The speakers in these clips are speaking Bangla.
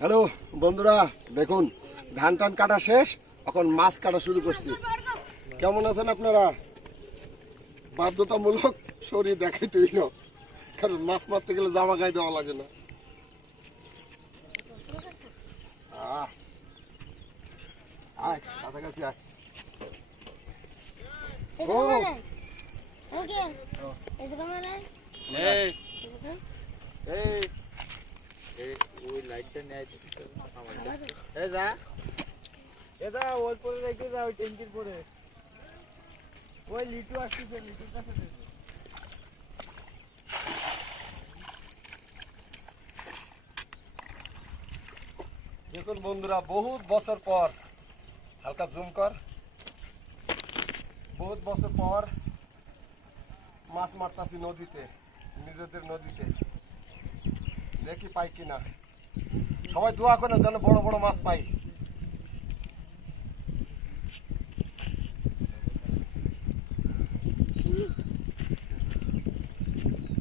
হ্যালো বন্ধুরা, দেখুন ধান টান কাটা শেষ, এখন মাছ কাটা শুরু করছি। কেমন আছেন আপনারা? বাধ্যতামূলক শরীর দেখাই তুই না, কারণ মাছ মারতে গেলে জামা গায়ে দেওয়া লাগে না। আয় কাছাকাছি আয়। ওই লাইটটা নিয়ে যা এটা ওই পরে রেখে যা, ওই ট্যাঙ্কির পরে ওই লিটু আসতেছে, লিটুর কাছে দেখুন বন্ধুরা, বহুত বছর পর, হালকা জুম কর, বহুত বছর পর মাছ মারতাছি নদীতে, নিজেদের নদীতে। দেখি পাই কিনা, সবাই দোয়া করেন যেন বড় বড় মাছ পাই।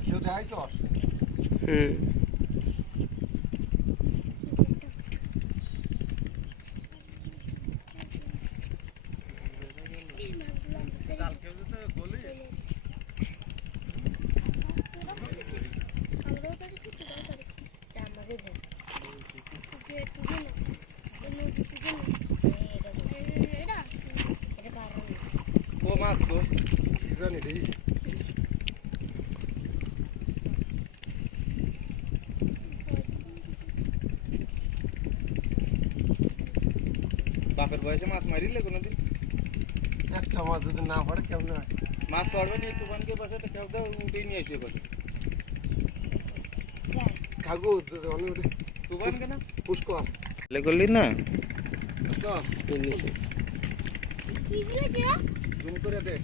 কেউ দেখাইছ? ও মাছ তো কি জানি রে। বাপের বয়সে মাছ মারিলে কোনোদিন? একটা মাছ যদি না পড়ে কেমন হয়? মাছ পড়বে নিয়ে তুফানকে বসে খেল দাও, উঠেই নিয়ে আসবে বসে কাগু তুফান কেন পুষ্কর করলি না? জুম করে দে।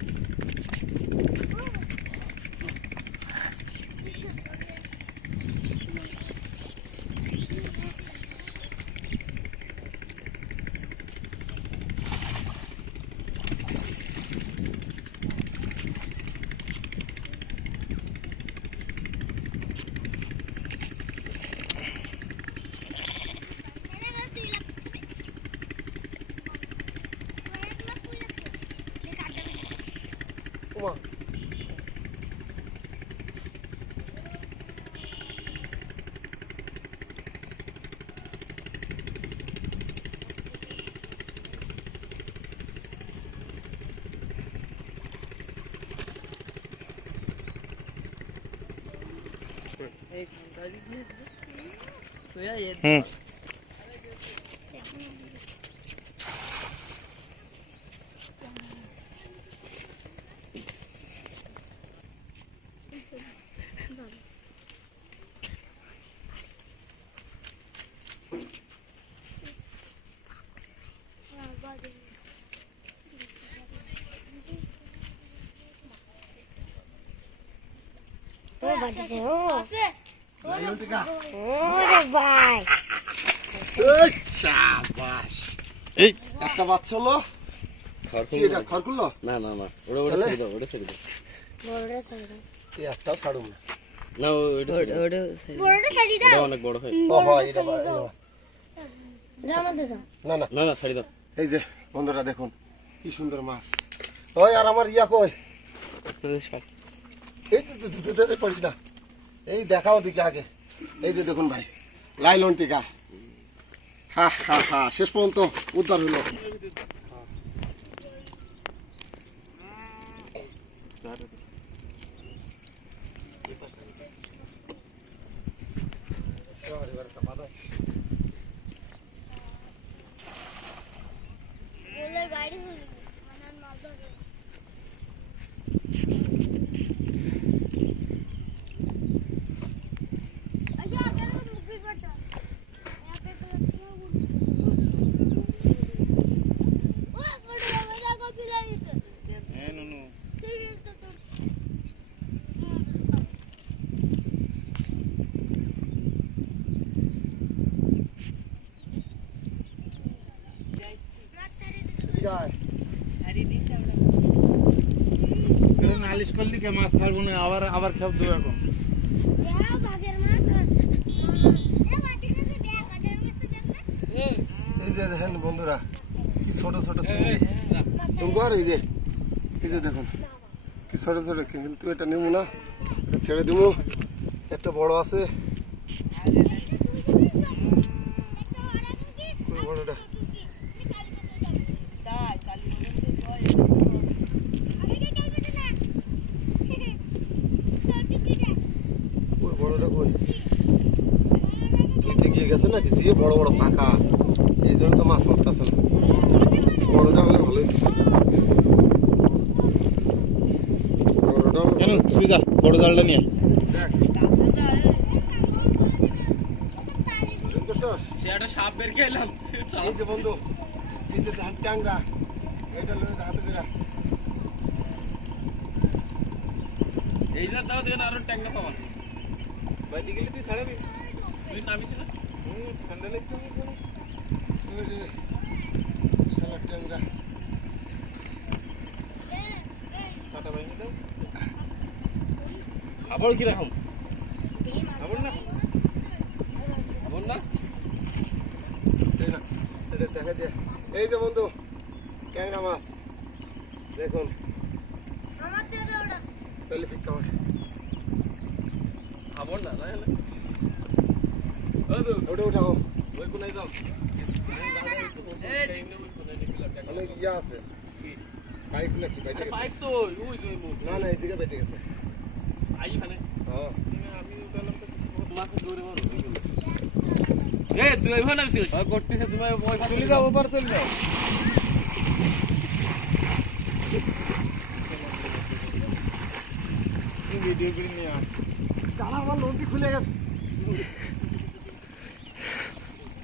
ওমা একটা বাচ্চা হলো। খড়কুলো না না না, ওটা ছেড়ে দাও, ওটা ছেড়ে দাও। একটাও ছাড়ুম না। না ওটা অনেক বড় হয়। ও হয় এটা না না না না, ছেড়ে দাও। এই যে বন্ধুরা দেখুন কি সুন্দর মাছ। ওই আর আমার ইয়া কই? এই তো পড়িস না, এই দেখাও দিকে আগে। এই যে দেখুন ভাই, লাইলন টিকা। হা হা হা, শেষ পর্যন্ত উদ্ধার হইল। নালিশ করলি কে মাছ ছাড়বো না, আবার আবার খেপ দেবো এখন। যে দেখেন বন্ধুরা কি ছোট ছোট চিংড়ি চুঙ্গার এই যে দেখুন কি ছোট ছোট, কিন্তু এটা নেবো না, এটা ছেড়ে দেবো। একটা বড় আছে, বড়টা ওই বড়টা কই ধুইতে গিয়ে গেছে নাকি, যে বড় বড় ফাঁকা, এই জন্য তো মাছ উঠতেছে না। বড়টা হলে ভালোই, বড়টা হলে সুজা বড় জালটা নিয়ে দেখ করছস? সে একটা সাপ বের খেলাম এই যে বন্ধু, এই যে ধান ট্যাংরা, এটা লয়ে যা হাতে করে এই যে দাও দেখেন আরো ট্যাংরা পাওয়া বাইতে গেলে তুই ছাড়াবি, তুই নামিস না ঠান্ডা লাগতো ওই রে শালা ট্যাংরা। কাটা ভেঙে দাও। আবার কি রকম খাবার না আবার না এই না, এটা দেখা দিয়ে, এই যে বন্ধু ট্যাংরা মাছ দেখুন, সেলফি তোমার আবার না না হলে ওটা উঠাও, ওই কোনায় যাও অনেক ইয়া আছে, পাইপ নাকি বাইতে গেছে? পাইপ তো ওই যে মুখ না না, এই দিকে বাইতে গেছে। আই এখানে হ্যাঁ আমি উঠালাম তো মাছ ধরে মারো এ তুই এইভাবে নামিস সব করতেছে তুমি ওই পাশে চলে যাও, ওপার চলে যাও। ভিডিও করে নিয়ে আয়। টানা আমার লঙ্কি খুলে গেছে।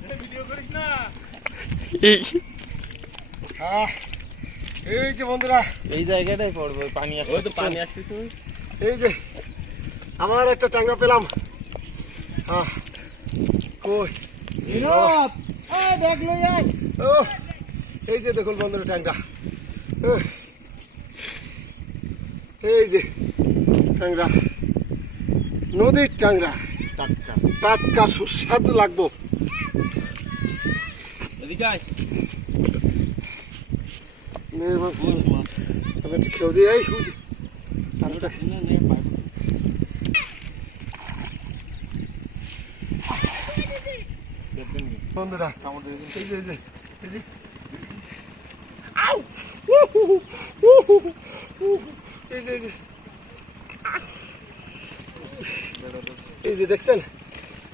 এটা ভিডিও করিস না। এই যে বন্ধুরা, এই জায়গাটাই পড়বে, পানি আসবে। ওই তো পানি আসতেছে এই যে আমার একটা ট্যাংরা পেলাম। কই ব্যাগ লই আয়। ও, এই যে দেখুন বন্ধুরা ট্যাংরা, এই যে ট্যাংরা, নদীর ট্যাংরা, টাটকা। টাটকা সুস্বাদু লাগবো। এদিকে আয় নে বাবু, ওই মাছ আমি একটু খেয়ে দিই। এই হুজি, আর ওটা না নেই পাইপ বন্ধুরা, আমাদের এই যে এই যে আউ, এই যে এই যে দেখছেন,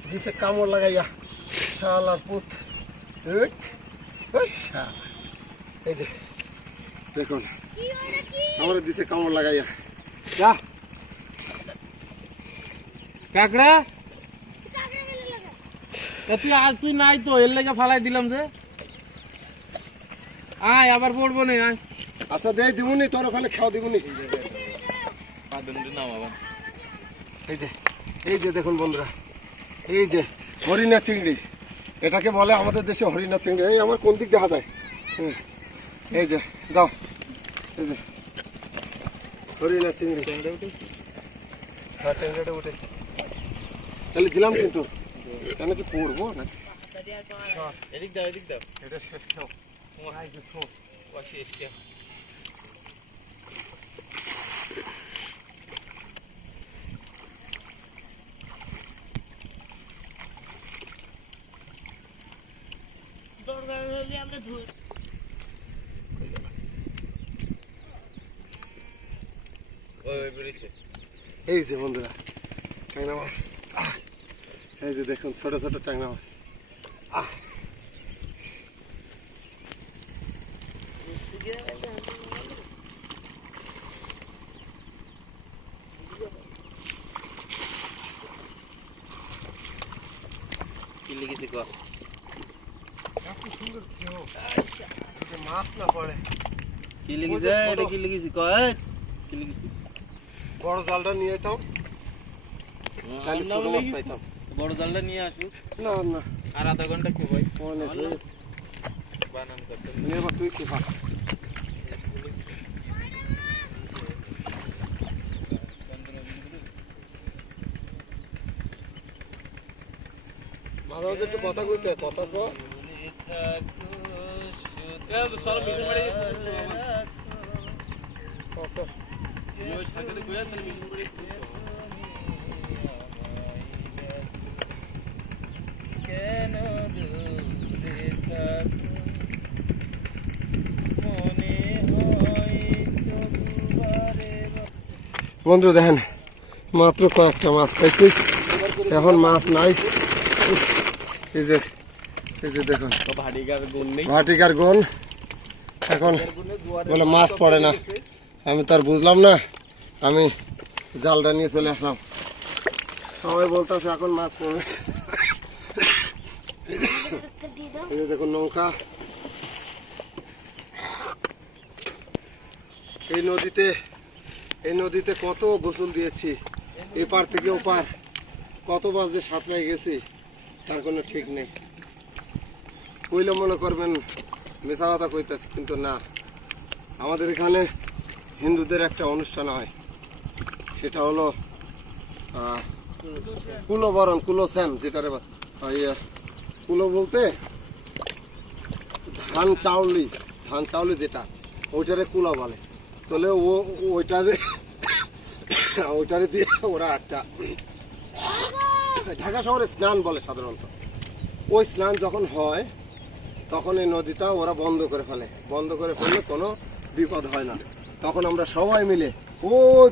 দিছে কামড় লাগাইয়া শালার পুত। এই যে দেখুন, আমার দিছে কামড় লাগাইয়া। যা কাকড়া তুই আজ তুই নাই তো, এর লেগে ফালাই দিলাম যে। আয় আবার পড়বো না, আয়। আচ্ছা দেই দিবুনি, তোর ওখানে খাওয়া দিবুনি। এই যে দেখুন বন্ধুরা, এই যে হরিণা চিংড়ি, এটাকে বলে আমাদের দেশে হরিণা চিংড়ি। এই আমার কোন দিক দেখা যায়, এই যে দাও, এই যে হরিণা চিংড়ি। হ্যাঁ ট্যাংরাটা উঠেছে, তাহলে দিলাম কিন্তু, কেন কি পড়বো নাকি? এদিক দাও, এদিক দাও। এটা শেষ খাও। শেষ কে দরকার হলে আমরা ধুই ওই বেরিয়েছে। এই যে বন্ধুরা ট্যাংরা মাছ, এই যে দেখুন ছোট ছোট ট্যাংরা মাছ। কি লিখেছি কর? এত সুন্দর কেউ যদি মাছ না পড়ে। কি লিখেছে? এটা কি লিখেছি কর? কি লিখেছি? বড় জালটা নিয়ে যেতাম, তাহলে ছোট মাছ পাইতাম। বড় জালটা নিয়ে আসুক। না না, আর আধা ঘন্টা কি ভাই অনেক বানান করতে। নিয়ে আবার তুই কি খা। মাঝে মাঝে একটু কথা কইতে, কথা তো থাকো এ তো সর মিশন বাড়ি ওই সাথে কইয়া তো মিশন বাড়ি কেন দূরে থাকো মনে হয় তবুবারে বন্ধু দেখেন মাত্র কয়েকটা মাছ পাইছি, এখন মাছ নাই। এই যে দেখুন ভাটিকার গুণ নেই ভাটিকার গুণ, এখন বলে মাছ পড়ে না। আমি তার বুঝলাম না, আমি জালটা নিয়ে চলে আসলাম। সবাই বলতেছে এখন মাছ পড়বে। এই যে দেখুন নৌকা, এই নদীতে কত গোসল দিয়েছি, এপার থেকে ওপার কত মাছ যে সাঁতরাই গেছি তার কোনো ঠিক নেই। কইলে মনে করবেন মেশা কথা কইতেছি, কিন্তু না, আমাদের এখানে হিন্দুদের একটা অনুষ্ঠান হয়, সেটা হলো কুলোবরণ, কুলোস্যাম, যেটারে কুলো বলতে ধান চাউলি যেটা, ওইটারে কুলা বলে। তাহলে ওইটারে দিয়ে ওরা একটা ঢাকা শহরে স্নান বলে সাধারণত। ওই স্নান যখন হয় তখন এই নদীটা ওরা বন্ধ করে ফেলে কোনো বিপদ হয় না। তখন আমরা সবাই মিলে ওই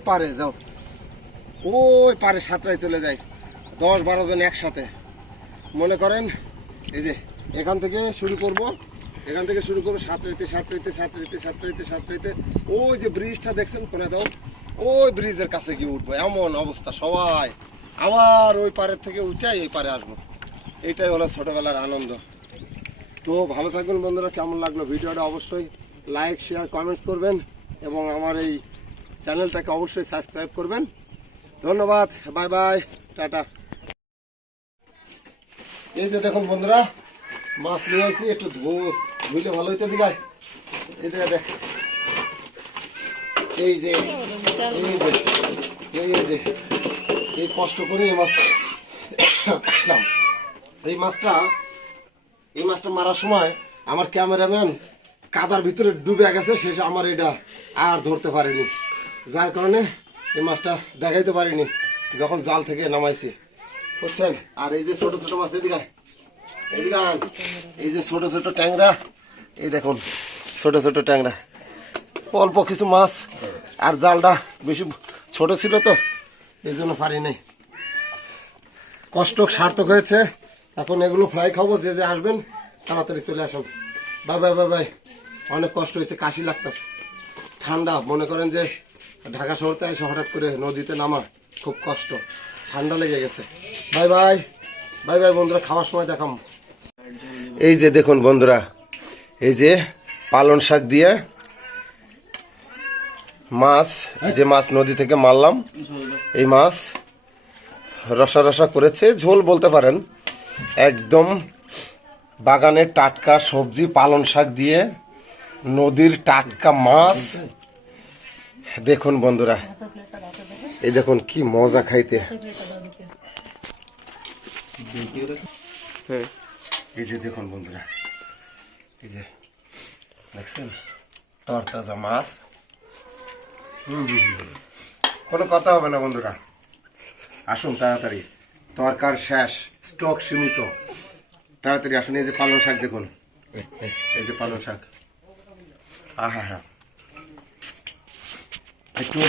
পারে সাঁতরায় চলে যাই, 10-12 জন একসাথে। মনে করেন এই যে এখান থেকে শুরু করব সাঁতরাইতে ওই যে ব্রিজটা দেখছেন কোনে দাও, ওই ব্রিজের কাছে গিয়ে উঠবো, এমন অবস্থা সবাই। আবার ওই পারের থেকে উঠে এই পারে আসবো। এইটাই হলো ছোটবেলার আনন্দ। তো ভালো থাকবেন বন্ধুরা, কেমন লাগলো ভিডিওটা অবশ্যই লাইক, শেয়ার, কমেন্টস করবেন এবং আমার এই চ্যানেলটাকে অবশ্যই সাবস্ক্রাইব করবেন। ধন্যবাদ, বাই বাই, টাটা। এই যে দেখুন বন্ধুরা, মাছ নিয়ে আসছি, একটু ধুইলে ভালো হইতে দিঘায়। এই দিকে দেখ, এই কষ্ট করে এই মাছ এই মাছটা মারার সময় আমার ক্যামেরাম্যান কাদার ভিতরে ডুবে গেছে, শেষে আমার এটা আর ধরতে পারিনি, যার কারণে এই মাছটা দেখাইতে পারিনি যখন জাল থেকে নামাইছি, বুঝছেন। আর এই যে ছোট ছোট মাছ, এদিকে এই যে ছোট ছোট ট্যাংরা, এই দেখুন ছোট ছোট ট্যাংরা, অল্প কিছু মাছ, আর জালটা বেশি ছোট ছিল তো এই জন্য পারি নাই। কষ্ট সার্থক হয়েছে, এখন এগুলো ফ্রাই খাবো। যে আসবেন তাড়াতাড়ি চলে আসুন। Bye bye bye bye. অনেক কষ্ট হয়েছে, কাশি লাগতেছে, ঠান্ডা। মনে করেন যে ঢাকা শহরতে এসে হঠাৎ করে নদীতে নামা খুব কষ্ট, ঠান্ডা লেগে গেছে। বাই বাই বাই বাই বন্ধুরা, খাওয়ার সময় দেখাম। এই যে দেখুন বন্ধুরা, এই যে পালন শাক দিয়ে মাছ, যে মাছ নদী থেকে মারলাম, এই মাছ রসা রসা করেছে, ঝোল বলতে পারেন। একদম বাগানের টাটকা সবজি, পালন শাক দিয়ে নদীর টাটকা মাছ। দেখুন বন্ধুরা, এই দেখুন কি মজা খাইতে। এই যে দেখুন বন্ধুরা, এই যে দেখছেন তরতাজা মাছ। কোনো কথা হবে না বন্ধুরা, আসুন তাড়াতাড়ি, তরকার শেষ, স্টক সীমিত, তাড়াতাড়ি আসুন। এই যে পালং শাক দেখুন, এই যে পালং শাক, আহা হা, একটু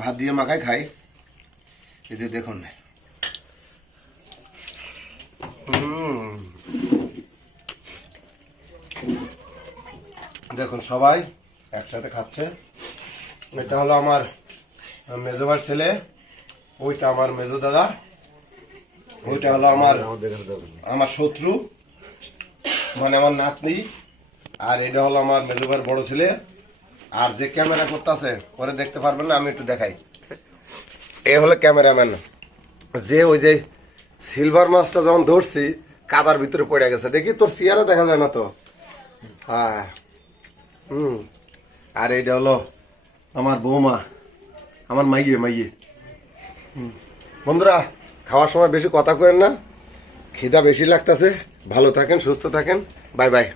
ভাত দিয়ে মাখাই খাই। এই যে দেখুন, দেখুন সবাই একসাথে খাচ্ছে। এটা হলো আমার মেজোবার ছেলে, ওইটা আমার মেজো দাদা, ওইটা হলো আমার শত্রু মানে আমার নাতনি, আর এটা হলো আমার মেজোবার বড় ছেলে। আর যে ক্যামেরা করতেছে ওরা দেখতে পারবেন না, আমি একটু দেখাই। এ হলো ক্যামেরাম্যান, যে ওই যে সিলভার মাছটা যখন ধরছি কাদার ভিতরে পড়ে গেছে, দেখি তোর চেয়ারে দেখা যায় না তো। হ্যাঁ, আর এইটা হলো আমার বৌমা, আমার মাইয়ে। বন্ধুরা, খাওয়ার সময় বেশি কথা কইেন না, খিদা বেশি লাগতেছে। ভালো থাকেন, সুস্থ থাকেন, বাই বাই।